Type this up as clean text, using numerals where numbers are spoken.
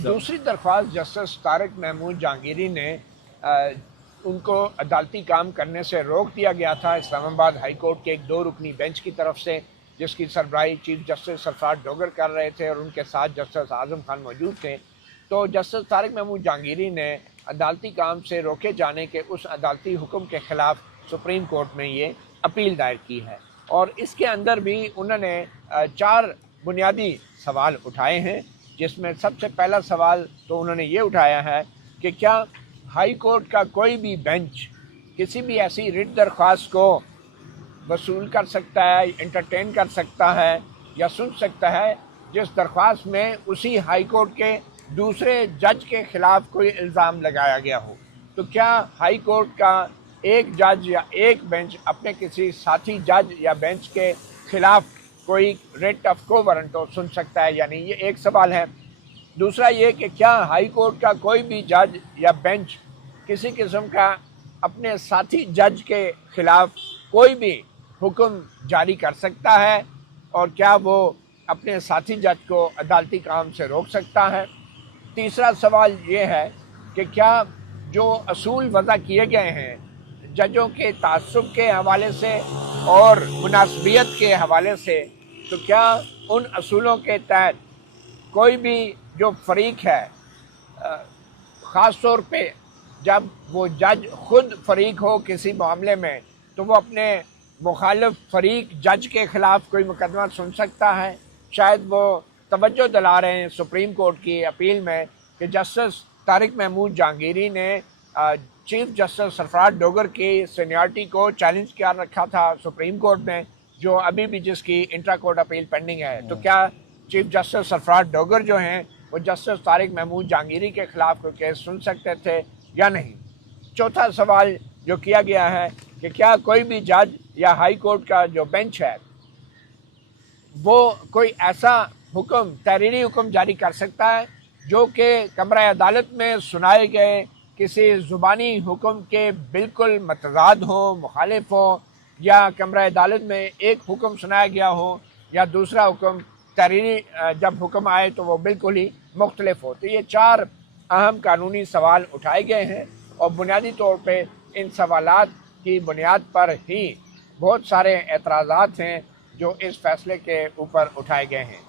दूसरी दरख्वास्त जस्टिस तारिक महमूद जहांगीरी ने उनको अदालती काम करने से रोक दिया गया था इस्लामाबाद हाई कोर्ट के एक 2 रुकनी बेंच की तरफ से, जिसकी सरबराही चीफ जस्टिस सरफराज डोगर कर रहे थे और उनके साथ जस्टिस आजम खान मौजूद थे। तो जस्टिस तारिक महमूद जहांगीरी ने अदालती काम से रोके जाने के उस अदालती हुक्म के ख़िलाफ़ सुप्रीम कोर्ट में ये अपील दायर की है और इसके अंदर भी उन्होंने 4 बुनियादी सवाल उठाए हैं, जिसमें सबसे पहला सवाल तो उन्होंने ये उठाया है कि क्या हाई कोर्ट का कोई भी बेंच किसी भी ऐसी रिट दरख्वास्त को वसूल कर सकता है, इंटरटेन कर सकता है या सुन सकता है जिस दरख्वास्त में उसी हाई कोर्ट के दूसरे जज के ख़िलाफ़ कोई इल्ज़ाम लगाया गया हो। तो क्या हाई कोर्ट का एक जज या एक बेंच अपने किसी साथी जज या बेंच के ख़िलाफ़ कोई रेट ऑफ को वारंटो सुन सकता है या नहीं, ये एक सवाल है। दूसरा ये कि क्या हाई कोर्ट का कोई भी जज या बेंच किसी किस्म का अपने साथी जज के ख़िलाफ़ कोई भी हुक्म जारी कर सकता है और क्या वो अपने साथी जज को अदालती काम से रोक सकता है। तीसरा सवाल ये है कि क्या जो असूल वज़ा किए गए हैं जजों के तासुब के हवाले से और मुनासबियत के हवाले से, तो क्या उन असूलों के तहत कोई भी जो फरीक है, ख़ास तौर पे जब वो जज ख़ुद फरीक हो किसी मामले में, तो वो अपने मुखालिफ फरीक जज के ख़िलाफ़ कोई मुकदमा सुन सकता है। शायद वो तवज्जो दिला रहे हैं सुप्रीम कोर्ट की अपील में कि जस्टिस तारिक महमूद जहांगीरी ने चीफ जस्टिस सरफराज डोगर की सीनियरिटी को चैलेंज किया रखा था सुप्रीम कोर्ट में, जो अभी भी जिसकी इंट्रा कोर्ट अपील पेंडिंग है। तो क्या चीफ जस्टिस सरफराज डोगर जो हैं वो जस्टिस तारिक महमूद जहांगीरी के ख़िलाफ़ कोई केस सुन सकते थे या नहीं। चौथा सवाल जो किया गया है कि क्या कोई भी जज या हाई कोर्ट का जो बेंच है वो कोई ऐसा हुक्म, तहरीरी हुक्म जारी कर सकता है जो कि कमरा अदालत में सुनाए गए किसी ज़ुबानी हुक्म के बिल्कुल मतज़ाद हो, मुखालिफ हो, या कमरा अदालत में एक हुक्म सुनाया गया हो या दूसरा हुक्म तहरीरी जब हुक्म आए तो वो बिल्कुल ही मुख्तलिफ हो। तो ये 4 अहम कानूनी सवाल उठाए गए हैं और बुनियादी तौर पे इन सवालात की बुनियाद पर ही बहुत सारे एतराज़ात हैं जो इस फैसले के ऊपर उठाए गए हैं।